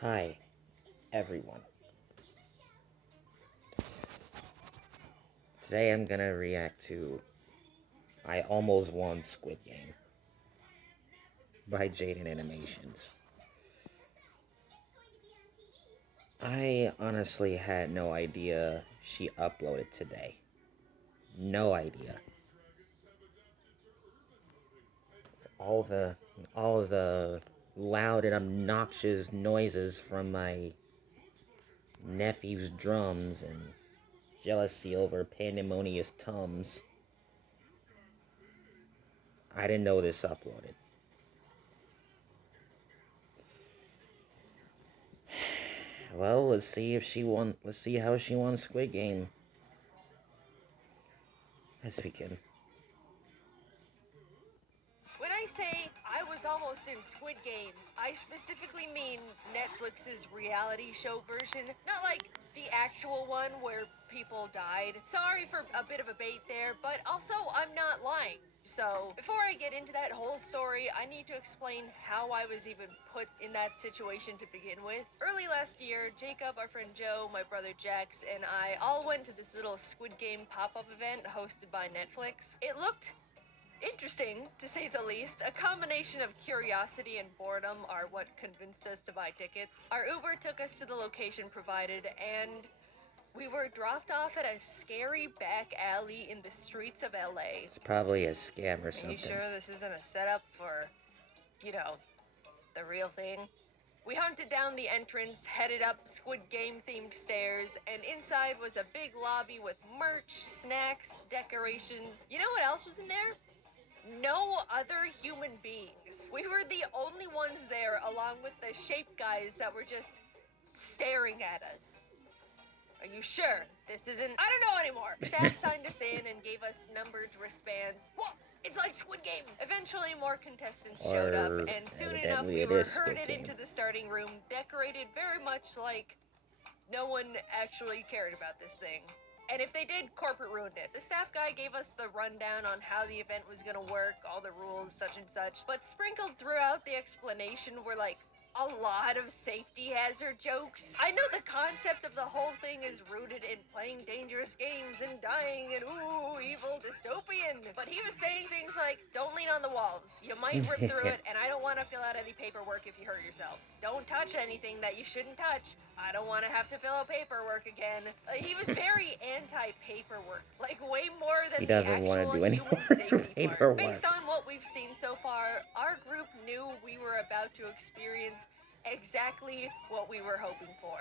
Hi, everyone. Today I'm gonna react to I Almost Won Squid Game by JaidenAnimations. I honestly had no idea she uploaded today. No idea. All the all the loud and obnoxious noises from my nephew's drums and jealousy over pandemonious tums. I didn't know this uploaded. Well, let's see if she won. Let's see how she won Squid Game. Let's begin. When I say I was almost in Squid Game, I specifically mean Netflix's reality show version, not like the actual one where people died. Sorry for a bit of a bait there, but also I'm not lying. So, before I get into that whole story, I need to explain how I was even put in that situation to begin with. Early last year, Jacob, our friend Joe, my brother Jax, and I all went to this little Squid Game pop-up event hosted by Netflix. It looked interesting, to say the least. A combination of curiosity and boredom are what convinced us to buy tickets. Our Uber took us to the location provided, and we were dropped off at a scary back alley in the streets of LA. It's probably a scam or Are you something. sure this isn't a setup for, you know, the real thing? We hunted down the entrance, headed up Squid Game themed stairs, and inside was a big lobby with merch, snacks, decorations. You know what else was in there? No other human beings. We were the only ones there, along with the shape guys that were just staring at us. Are you sure this isn't? I don't know anymore. Staff signed us in and gave us numbered wristbands. What? It's like Squid Game. Eventually, more contestants showed up, and soon enough, Evidently we it were is Squid herded Game. into the starting room, decorated very much like no one actually cared about this thing. And if they did, corporate ruined it. The staff guy gave us the rundown on how the event was gonna work, all the rules, such and such. But sprinkled throughout the explanation were like a lot of safety hazard jokes. I know the concept of the whole thing is rooted in playing dangerous games and dying and ooh, evil dystopian. But he was saying things like, don't lean on the walls. You might rip through it, and I don't want to fill out any paperwork if you hurt yourself. Don't touch anything that you shouldn't touch. I don't want to have to fill out paperwork again. He was very anti-paperwork, like way more than He the doesn't want to actual do any human more safety part. paperwork. Based on what we've seen so far, our group knew we were about to experience exactly what we were hoping for,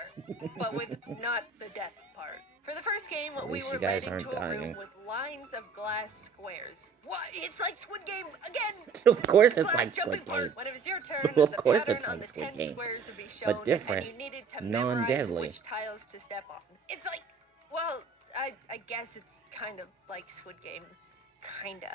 but with not the death part. For the first game, At we least were you guys led into aren't a room dying. with lines of glass squares. What? It's like Squid Game again! Of course it's Glass like jumping Squid part. Game. When it was your turn, Of the course pattern it's on like the Squid 10 Game. squares would be shown, But different. and you needed to memorize Non-deadly. which tiles to step on. It's like, well, I guess it's kind of like Squid Game. Kinda.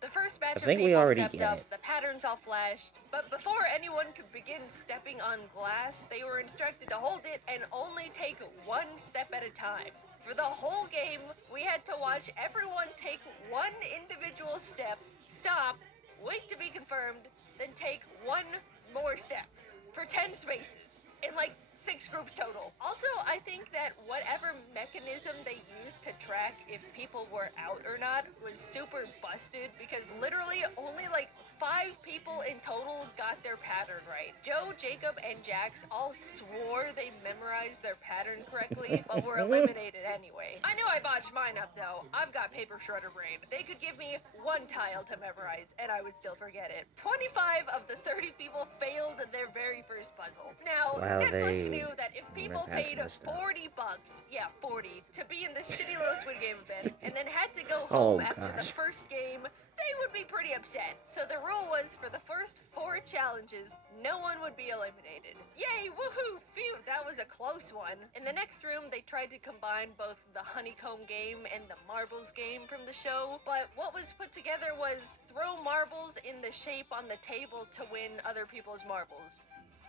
The first batch I of think we people already stepped get up, it. the patterns all flashed, but before anyone could begin stepping on glass, they were instructed to hold it and only take one step at a time. For the whole game, we had to watch everyone take one individual step, stop, wait to be confirmed, then take one more step for 10 spaces in like 6 groups total. Also, I think that whatever mechanism they used to track if people were out or not was super busted because literally only like 5 people in total got their pattern right. Joe, Jacob, and Jax all swore they memorized their pattern correctly, but were eliminated anyway. I knew I botched mine up though. I've got paper shredder brain. They could give me one tile to memorize, and I would still forget it. 25 of the 30 people failed their very first puzzle. Now, Wow, Netflix they knew that if people that's paid messed up. 40 bucks, yeah, 40, to be in this shitty little Squid Game event, and then had to go Oh home after the gosh. first game, they would be pretty upset. So the rule was for the first 4 challenges, no one would be eliminated. Yay, woohoo, phew, that was a close one. In the next room, they tried to combine both the honeycomb game and the marbles game from the show, but what was put together was throw marbles in the shape on the table to win other people's marbles.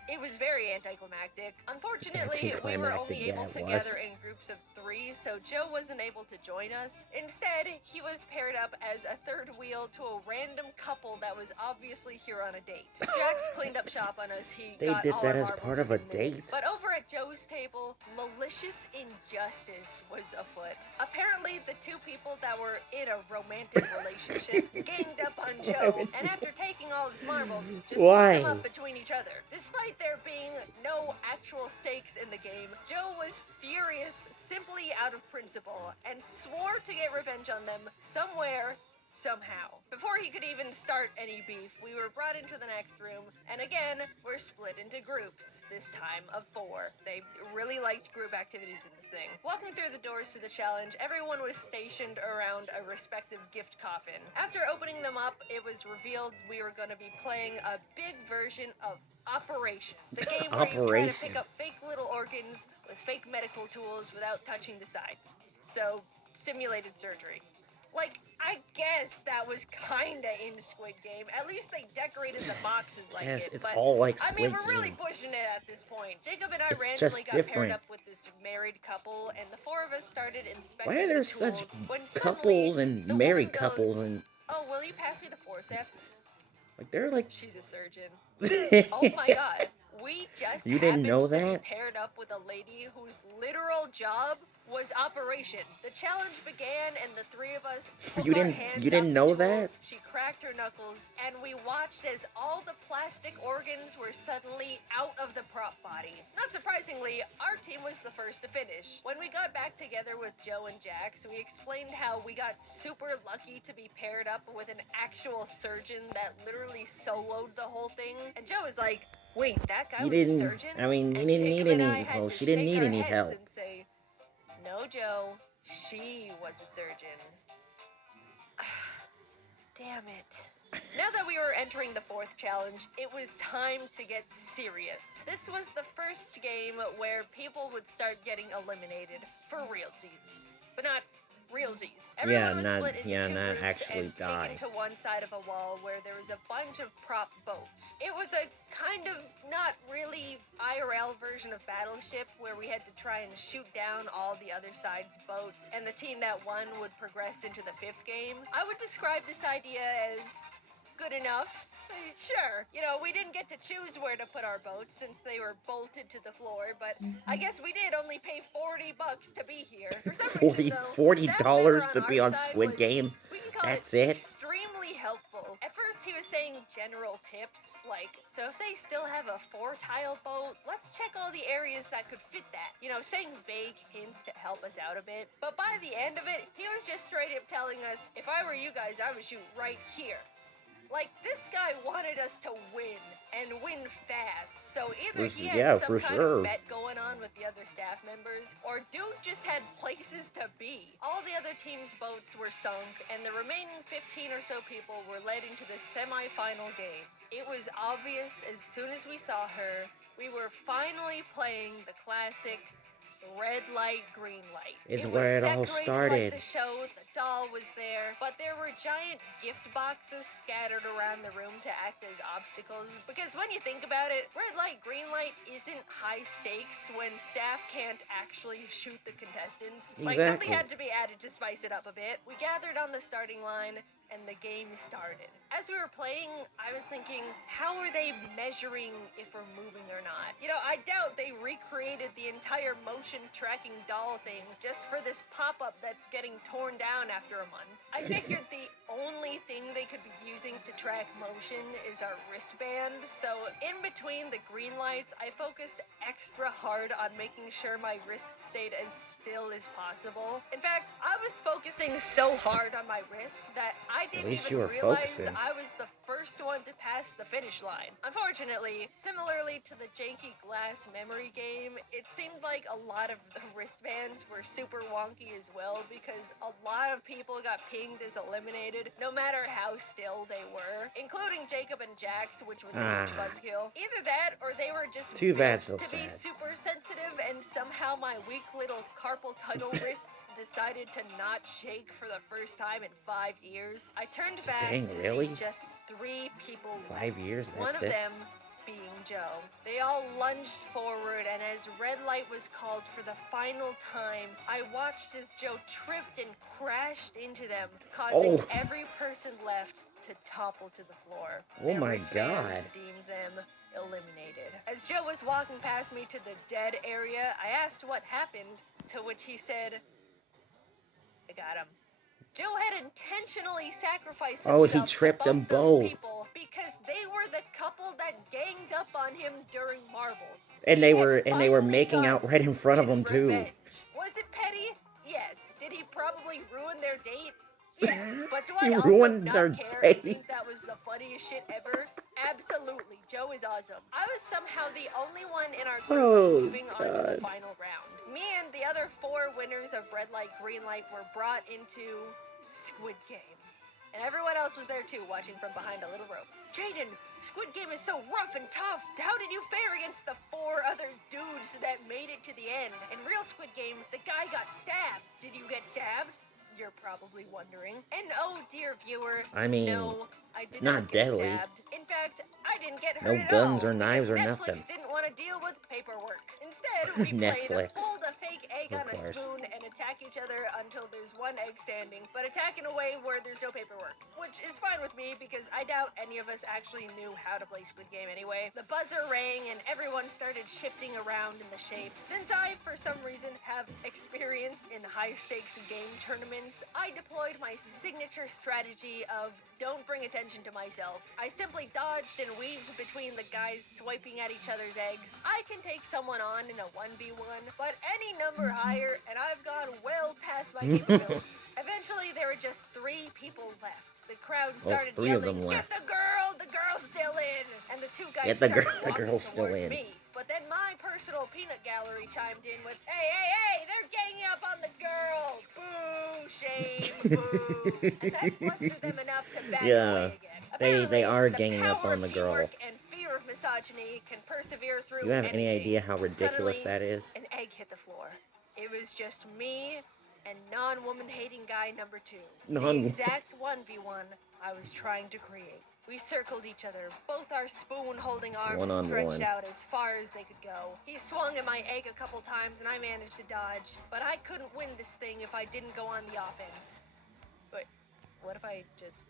It was very anticlimactic. Unfortunately, we were only Anticlimactic, yeah, able it to was. gather in groups of 3, so Joe wasn't able to join us. Instead, he was paired up as a third wheel to a random couple that was obviously here on a date. Jax cleaned up shop on us. He They got did all that our as marbles part of a within minutes. date? But over at Joe's table, malicious injustice was afoot. Apparently, the two people that were in a romantic relationship ganged up on Joe, and after taking all his marbles, just split them up between each other. Despite there being no actual stakes in the game, Joe was furious simply out of principle and swore to get revenge on them somewhere, somehow. Before he could even start any beef, we were brought into the next room, and again, we're split into groups, this time of 4. They really liked group activities in this thing. Walking through the doors to the challenge, everyone was stationed around a respective gift coffin. After opening them up, it was revealed we were going to be playing a big version of Operation, the game where you try to pick up fake little organs with fake medical tools without touching the sides. So, simulated surgery. Like, I guess that was kinda in Squid Game. At least they decorated the boxes like Yes, it. it's but all like I mean, Squid we're really Game. pushing it at this point. Jacob and I It's randomly just got paired different. up with this married couple, and the 4 of us started inspecting Why are there the such tools when couples suddenly and the married woman couples goes, and "Oh, will you pass me the forceps?" like they're like She's a surgeon. Oh my god. We just You didn't happened know to be that? paired up with a lady whose literal job was operation. The challenge began and the 3 of us took our hands you didn't off know the that? tools. She cracked her knuckles and we watched as all the plastic organs were suddenly out of the prop body. Not surprisingly, our team was the first to finish. When we got back together with Joe and Jax, we explained how we got super lucky to be paired up with an actual surgeon that literally soloed the whole thing. And Joe was like, "Wait, that guy was a surgeon?" I mean, you And didn't Jacob need and I any. had Well, to she didn't shake need our any heads help. and say, "No, Joe, she was a surgeon." Damn it. Now that we were entering the 4th challenge, it was time to get serious. This was the first game where people would start getting eliminated for realsies, but not realsies. Everyone was split into 2 not groups actually and die. taken to one side of a wall where there was a bunch of prop boats. It was a kind of not really IRL version of Battleship where we had to try and shoot down all the other side's boats, and the team that won would progress into the 5th game. I would describe this idea as good enough. Sure, you know, we didn't get to choose where to put our boats since they were bolted to the floor, but I guess we did only pay $40 to be here. For some reason, though, $40 to be on our side Squid was, Game? we can call That's it it? extremely helpful. At first, he was saying general tips, like, so if they still have a 4-tile boat, let's check all the areas that could fit that. You know, saying vague hints to help us out a bit. But by the end of it, he was just straight up telling us, if I were you guys, I would shoot right here. Like, this guy wanted us to win, and win fast. So either he had some kind of bet going on with the other staff members, or dude just had places to be. All the other team's boats were sunk, and the remaining 15 or so people were led into the semi-final game. It was obvious as soon as we saw her, we were finally playing the classic red light, green light. It's it where was it all started. Like the show, the doll was there, but there were giant gift boxes scattered around the room to act as obstacles. Because when you think about it, red light, green light isn't high stakes when staff can't actually shoot the contestants. Exactly. Like, something had to be added to spice it up a bit. We gathered on the starting line, and the game started. As we were playing, I was thinking, how are they measuring if we're moving or not? You know, I doubt they recreated the entire motion tracking doll thing just for this pop-up that's getting torn down after a month. I figured the only thing they could be using to track motion is our wristband, so in between the green lights, I focused extra hard on making sure my wrist stayed as still as possible. In fact, I was focusing so hard on my wrist that I didn't even realize I was the first one to pass the finish line. Unfortunately, similarly to the janky glass memory game, it seemed like a lot of the wristbands were super wonky as well because a lot of people got pinged as eliminated no matter how still they were, including Jacob and Jax, which was a huge buzzkill. Either that or they were just built to be super sensitive and somehow my weak little carpal tunnel wrists decided to not shake for the first time in 5 years. I turned back to see just 3 people left. 5 years, One that's of it? them being Joe. They all lunged forward, and as red light was called for the final time, I watched as Joe tripped and crashed into them, causing every person left to topple to the floor. Oh Their my wristbands God. deemed them eliminated. As Joe was walking past me to the dead area, I asked what happened, to which he said, I got him. Joe had intentionally sacrificed himself he tripped to them bump those both. people because they were the couple that ganged up on him during marbles. And He they had were finally making out right in front of his him too. revenge. Was it petty? Yes. Did he probably ruin their date? Yes. But do I He also ruined their not care date. and think that was the funniest shit ever? Absolutely. Joe is awesome. I was somehow the only one in our group moving on to the final round. Me and the other 4 winners of red light, green light were brought into Squid Game. And everyone else was there too, watching from behind a little rope. Jaiden, Squid Game is so rough and tough. How did you fare against the 4 other dudes that made it to the end? In real Squid Game, the guy got stabbed. Did you get stabbed? You're probably wondering. And oh, dear viewer, I mean, no, I it's did not not get deadly. stabbed. In fact, I didn't get No hurt at guns all. or knives or because nothing. Netflix didn't want to deal with paperwork. Instead, we played Netflix. hold a fake egg Of on a course. spoon and attack each other until there's 1 egg standing, but attack in a way where there's no paperwork. Which is fine with me because I doubt any of us actually knew how to play Squid Game anyway. The buzzer rang and everyone started shifting around in the shape. Since I, for some reason, have experience in high-stakes game tournaments, I deployed my signature strategy of don't bring attention to myself. I simply dodged and weaved between the guys swiping at each other's eggs. I can take someone on in a 1v1, but any number higher, and I've gone well past my capabilities. Eventually, there were just 3 people left. The crowd started 3 of yelling, them "Get left. the girl's still in!" And the 2 guys Get the started girl- the walking girl's still towards in. me. But then my personal peanut gallery chimed in with, hey, they're ganging up on the girl! Boo, shame, boo! And that flustered them enough to back away again. They are the ganging up power on of the girl. teamwork and fear of misogyny can persevere through You have any anything. idea how ridiculous Suddenly, that is? an egg hit the floor. It was just me and non-woman hating guy number 2. The exact 1v1 I was trying to create. We circled each other, both our spoon-holding arms One-on-one. stretched out as far as they could go. He swung at my egg a couple times and I managed to dodge, but I couldn't win this thing if I didn't go on the offense. But what if I just...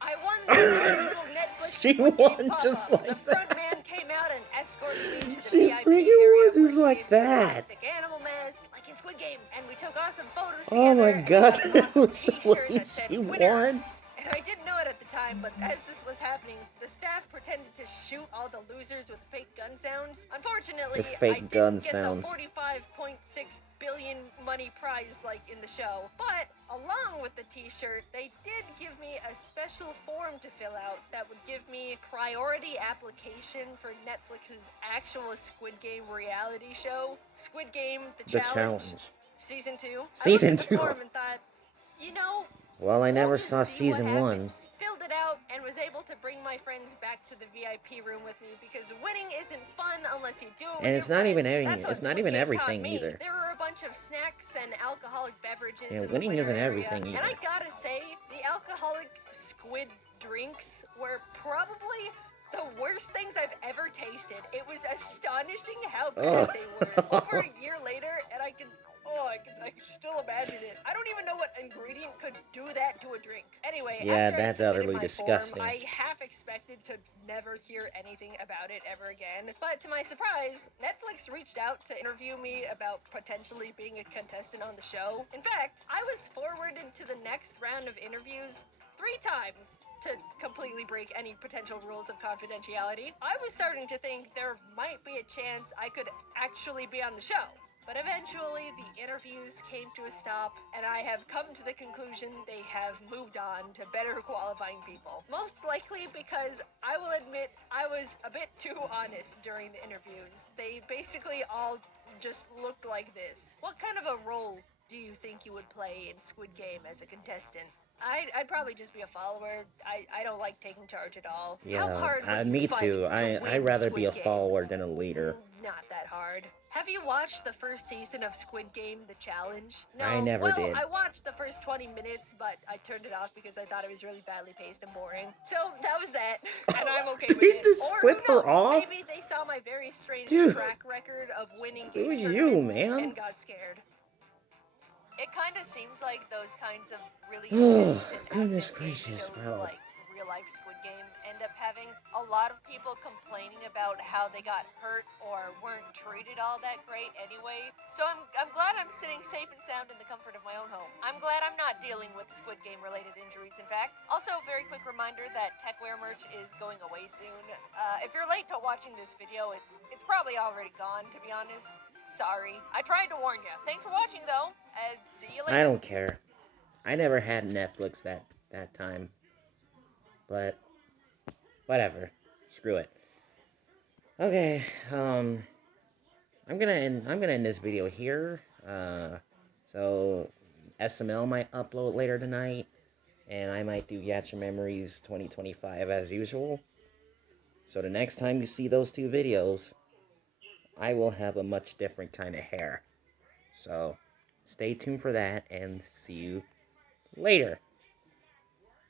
I won this little Netflix She Squid Game won pop-up. just like the front man came out and escorted me to the She VIP freaking area was just where he like gave me a that. plastic animal mask, like in Squid Game, and we took awesome photos Oh together. my and God, got an that awesome was the t-shirt way that said she winner. won. And I didn't know it at the time, but as this was happening, the staff pretended to shoot all the losers with fake gun sounds. Unfortunately, With fake I didn't gun get sounds. the 45.6 billion money prize like in the show. But along with the t-shirt, they did give me a special form to fill out that would give me priority application for Netflix's actual Squid Game reality show, Squid Game: The Challenge. Season 2. Season I looked at the 2. form and thought, you know, Well, I never we'll just saw see what season 1. happens. Filled it out and was able to bring my friends back to the VIP room with me because winning isn't fun unless you do it with And it's your not even friends. any- That's what it's not Squid even Game everything taught me. either. There were a bunch of snacks and alcoholic beverages Yeah, in the winning winter isn't area. everything And either. I gotta say, the alcoholic squid drinks were probably the worst things I've ever tasted. It was astonishing how bad they were. Over a year later, and I can still imagine it. I don't even know what ingredient could do that to a drink. Anyway, Yeah, after that's I submitted utterly my disgusting. form, I half expected to never hear anything about it ever again. But to my surprise, Netflix reached out to interview me about potentially being a contestant on the show. In fact, I was forwarded to the next round of interviews 3 times to completely break any potential rules of confidentiality. I was starting to think there might be a chance I could actually be on the show. But eventually, the interviews came to a stop, and I have come to the conclusion they have moved on to better qualifying people. Most likely because I will admit I was a bit too honest during the interviews. They basically all just looked like this. What kind of a role do you think you would play in Squid Game as a contestant? I'd probably just be a follower. I don't like taking charge at all. How Yeah, hard would you me fight too. to I'd win rather be Squid a Game? follower than a leader. Not that hard. Have you watched the first season of Squid Game, The Challenge? No. I never did. I watched the first 20 minutes, but I turned it off because I thought it was really badly paced and boring. So that was that, and I'm okay with They it. just Or flip who knows? her off? Maybe they saw my very strange Dude. track record of winning Who game you, tournaments man? and got scared. It kind of seems like those kinds of really intense and Goodness active game gracious, shows, bro. like real-life Squid Game, end up having a lot of people complaining about how they got hurt or weren't treated all that great anyway. So I'm glad I'm sitting safe and sound in the comfort of my own home. I'm glad I'm not dealing with Squid Game-related injuries, in fact. Also, very quick reminder that Techwear merch is going away soon. If you're late to watching this video, it's probably already gone, to be honest. Sorry. I tried to warn you. Thanks for watching, though, and see you later. I don't care. I never had Netflix that time. But whatever. Screw it. Okay, I'm gonna end this video here. So SML might upload later tonight, and I might do Gacha Memories 2025 as usual. So the next time you see those two videos, I will have a much different kind of hair. So stay tuned for that, and see you later.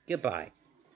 Goodbye.